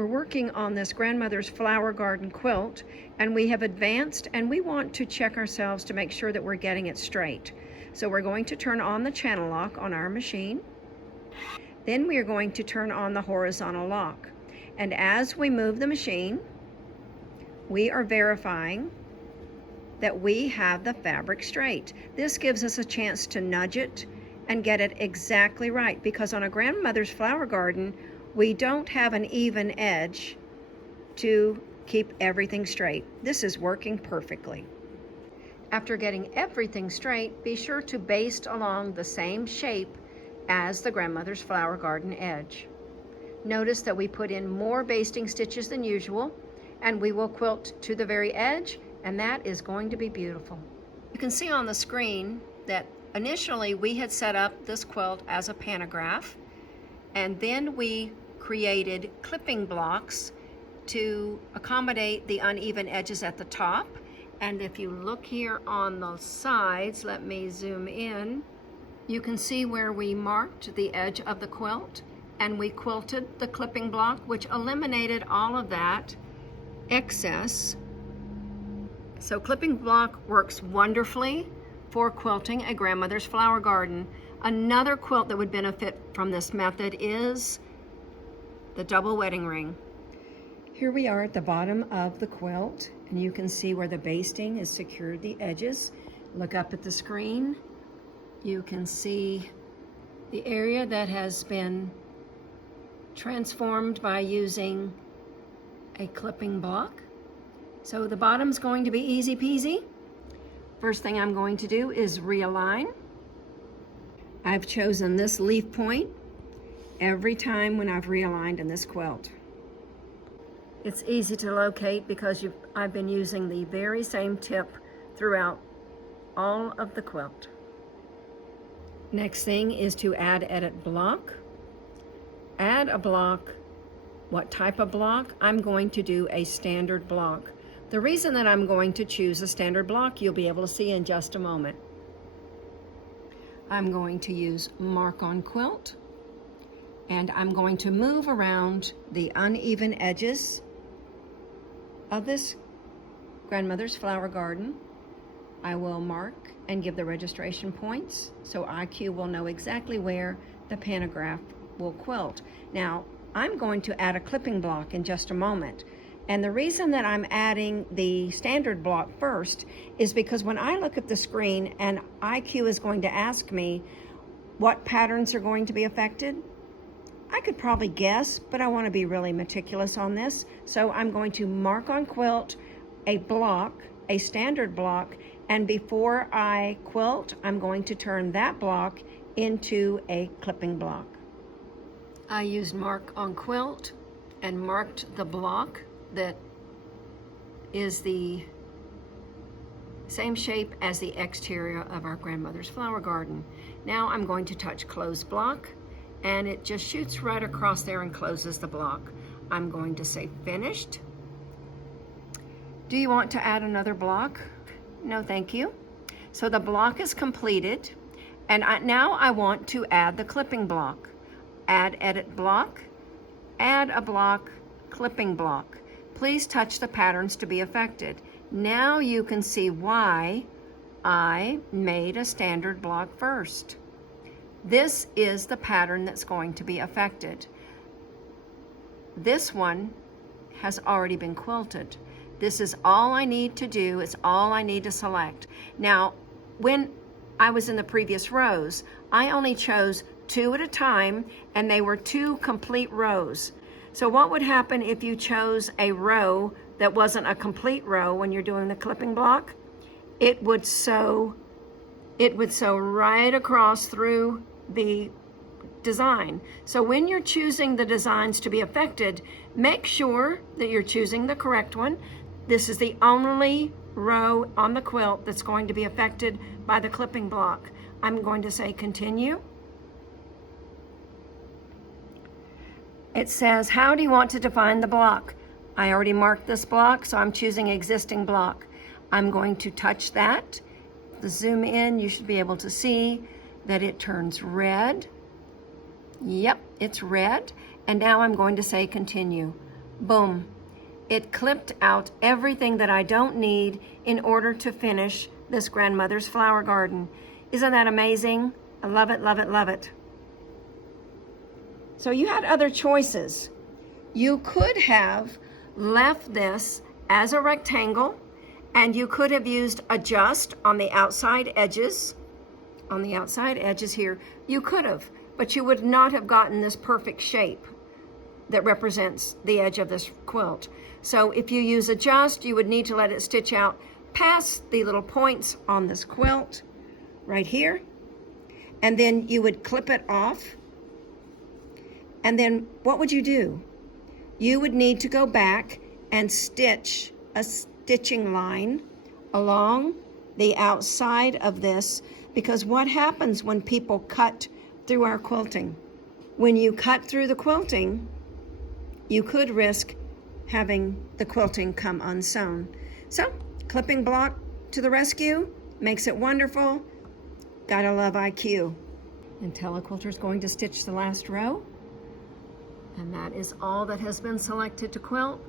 We're working on this grandmother's flower garden quilt, and we have advanced, and we want to check ourselves to make sure that we're getting it straight. So we're going to turn on the channel lock on our machine. Then we are going to turn on the horizontal lock. And as we move the machine, we are verifying that we have the fabric straight. This gives us a chance to nudge it and get it exactly right, because on a grandmother's flower garden, we don't have an even edge to keep everything straight. This is working perfectly. After getting everything straight, be sure to baste along the same shape as the grandmother's flower garden edge. Notice that we put in more basting stitches than usual, and we will quilt to the very edge, and that is going to be beautiful. You can see on the screen that initially we had set up this quilt as a pantograph, and then we created clipping blocks to accommodate the uneven edges at the top. And if you look here on the sides, let me zoom in, you can see where we marked the edge of the quilt, and we quilted the clipping block, which eliminated all of that excess. So clipping block works wonderfully for quilting a grandmother's flower garden. Another quilt that would benefit from this method is the double wedding ring. Here we are at the bottom of the quilt, and you can see where the basting has secured the edges. Look up at the screen. You can see the area that has been transformed by using a clipping block. So the bottom's going to be easy peasy. First thing I'm going to do is realign. I've chosen this leaf point every time when I've realigned in this quilt. It's easy to locate because I've been using the very same tip throughout all of the quilt. Next thing is to add edit block. Add a block. What type of block? I'm going to do a standard block. The reason that I'm going to choose a standard block, you'll be able to see in just a moment. I'm going to use Mark on Quilt, and I'm going to move around the uneven edges of this grandmother's flower garden. I will mark and give the registration points so IQ will know exactly where the pantograph will quilt. Now, I'm going to add a clipping block in just a moment. And the reason that I'm adding the standard block first is because when I look at the screen and IQ is going to ask me what patterns are going to be affected, I could probably guess, but I want to be really meticulous on this. So I'm going to mark on quilt a block, a standard block, and before I quilt, I'm going to turn that block into a clipping block. I used Mark on Quilt and marked the block that is the same shape as the exterior of our grandmother's flower garden. Now I'm going to touch close block, and it just shoots right across there and closes the block. I'm going to say finished. Do you want to add another block? No, thank you. So the block is completed, and now I want to add the clipping block. Add edit block, add a block, clipping block. Please touch the patterns to be affected. Now you can see why I made a standard block first. This is the pattern that's going to be affected. This one has already been quilted. This is all I need to do. It's all I need to select. Now, when I was in the previous rows, I only chose 2 at a time, and they were 2 complete rows. So what would happen if you chose a row that wasn't a complete row when you're doing the clipping block? It would sew right across through the design. So when you're choosing the designs to be affected, make sure that you're choosing the correct one. This is the only row on the quilt that's going to be affected by the clipping block. I'm going to say continue. It says, how do you want to define the block? I already marked this block, so I'm choosing existing block. I'm going to touch that. The zoom in, you should be able to see that it turns red. Yep, it's red. And now I'm going to say continue. Boom. It clipped out everything that I don't need in order to finish this grandmother's flower garden. Isn't that amazing? I love it, love it, love it. So you had other choices. You could have left this as a rectangle, and you could have used adjust on the outside edges. On the outside edges here, you could have, but you would not have gotten this perfect shape that represents the edge of this quilt. So if you use adjust, you would need to let it stitch out past the little points on this quilt right here, and then you would clip it off. And then what would you do? You would need to go back and stitch a stitching line along the outside of this, because what happens when people cut through our quilting? When you cut through the quilting, you could risk having the quilting come unsewn. So, clipping block to the rescue, makes it wonderful. Gotta love IQ. Intelliquilter is going to stitch the last row, and that is all that has been selected to quilt.